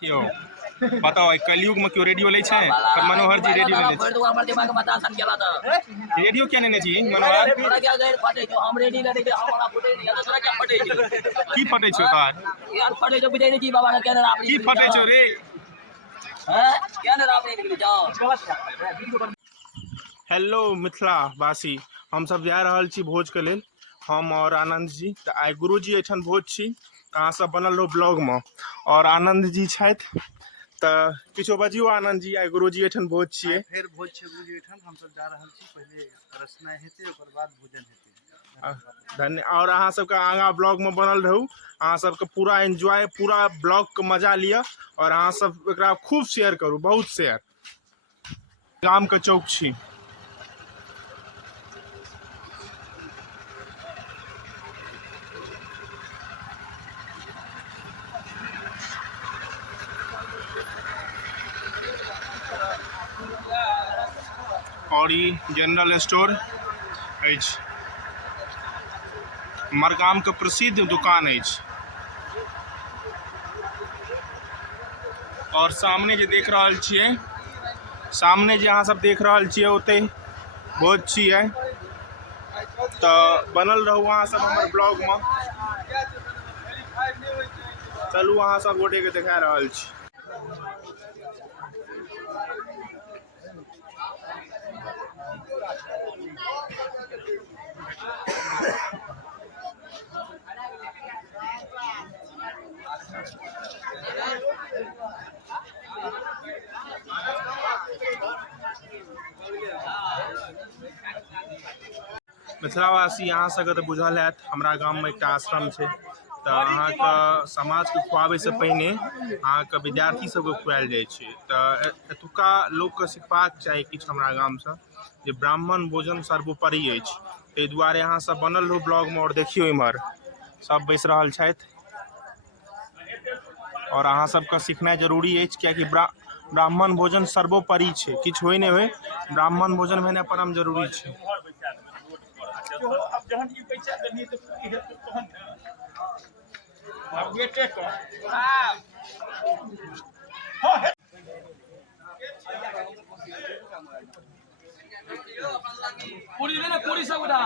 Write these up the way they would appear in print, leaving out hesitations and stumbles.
क्यों बताओ कलयुग में क्यों रेडियो ले छे मनोहर जी रेडियो ले छे रेडियो क्या लेने जी मनोहर की फटे छो तार यार फटे जो बुझे नहीं जी बाबा के अंदर आपनी की फटे छो रे हैं के अंदर आपने निकल जाओ। हेलो मिथिला वासी हम सब जा रहल छी भोज के लेल हम और आनंद जी त आइ गुरुजी एठन भोज छी अहाँ सब बनल रहो ब्लॉग में और आनंद जी छथि त किछो बजियो आनंद जी आइ गुरुजी एठन भोज छियै फिर भोज छै गुरुजी एठन हम सब जा रहल छी पहले रसनाय हेतै ओकर बाद भोजन हेतै धन्य और अहाँ सबके आगा ब्लॉग में बनल रहू अहाँ सबके पूरा एंजॉय पूरा ब्लॉग के मजा लिया और अहाँ सब एकरा खूब शेयर करू बहुत शेयर गाम के चौक छी और ई जनरल स्टोर अछि मरगाम के प्रसिद्ध दुकान अछि और सामने जे देख रहल छियै सामने जे अहाँ सब देख रहल छियै ओते भोज छियै त बनल रहू अहाँ सब हमर ब्लॉग में चलू अहाँ सब गोटे के देखा रहल छी मिथिलावासी अहाँ सबके तऽ बुझल हैत हमरा गाममे एकटा आश्रम छै तऽ अहाँके समाजके खुआबै से पहिने अहाँके विद्यार्थी सबके खुआएल जाइ छै तऽ एतुका लोकके सिखबाक चाही किछु हमरा गामसँ जे ब्राह्मण भोजन सर्वोपरि अछि ताहि दुआरे अहाँ सब बनल रहू ब्लॉगमे और देखियौ इम्हर सब बैस रहल छथि और अहाँ सबके सिखनाइ जरूरी अछि कियाकि ब्राह्मण भोजन सर्वोपरि छै किछु होइ नहि होइ ब्राह्मण भोजन भेनाइ परम जरूरी छै अब जहन ई पैसा देनी तो की हेतै तहन अब बेटे को पूरी ले ना पूरी सब उड़ा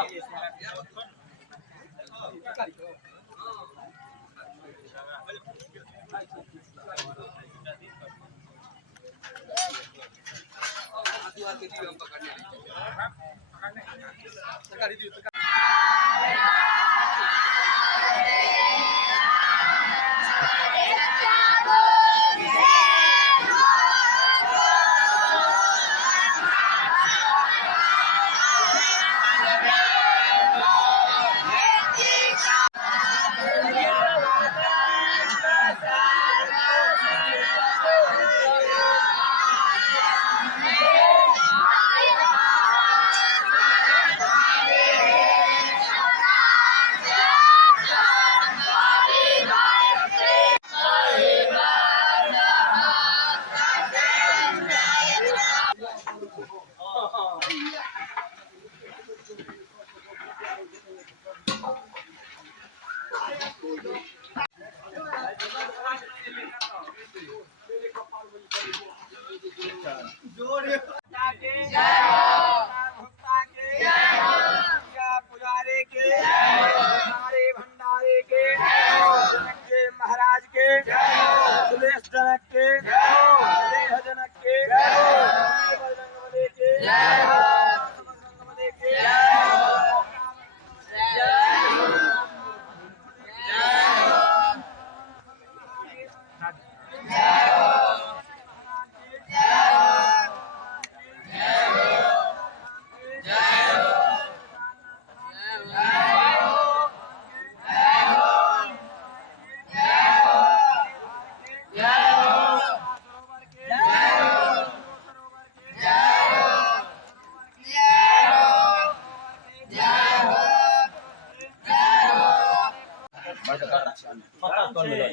महाराज के सुरेश जनक के जनक के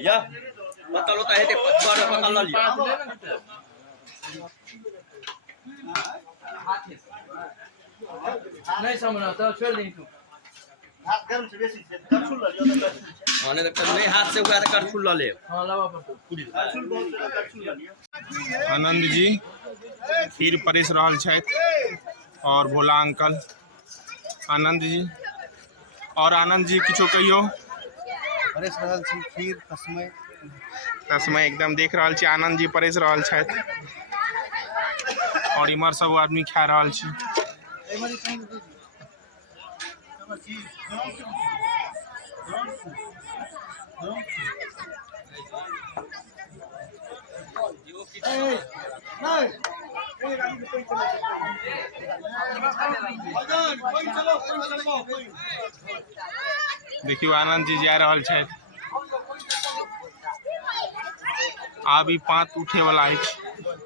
या पता लोता है ते पता ला लिया नहीं समझना तो छोड़ दे तू माने तो नहीं हाथ से हुआ तो करछुल ला ले आनंद जी खीर परेस रहल छथि और भोला अंकल आनंद जी और आनंद जी किछो कहियो परेश रहल छी खीर तस्मै एकदम देख रहल छी आनंद जी परेस रहल छथि और इमहर सब आदमी खा रहल छी देखियो आनंद जी जा रहल छथि आब ई पात उठे वाला अछि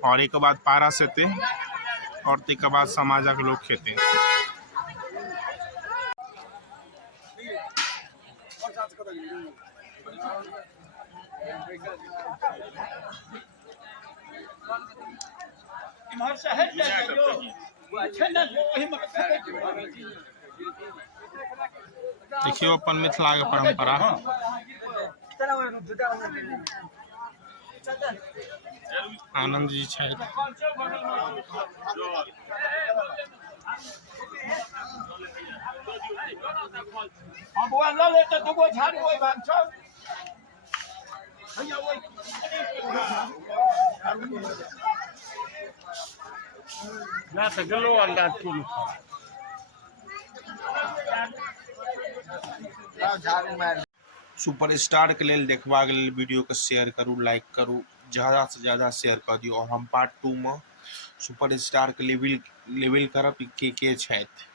और एक बाद पारस हेतै और तक बाद समाजक लोग खेतै देखियो अपन मिथिला के परंपरा आनंद जी छथि सुपरस्टार के लेल देखबाक लेल वीडियो के शेयर करू लाइक करू ज़्यादा से ज़्यादा शेयर कर दियो और हम पार्ट 2 में सुपरस्टार के लेवल करब के छथि।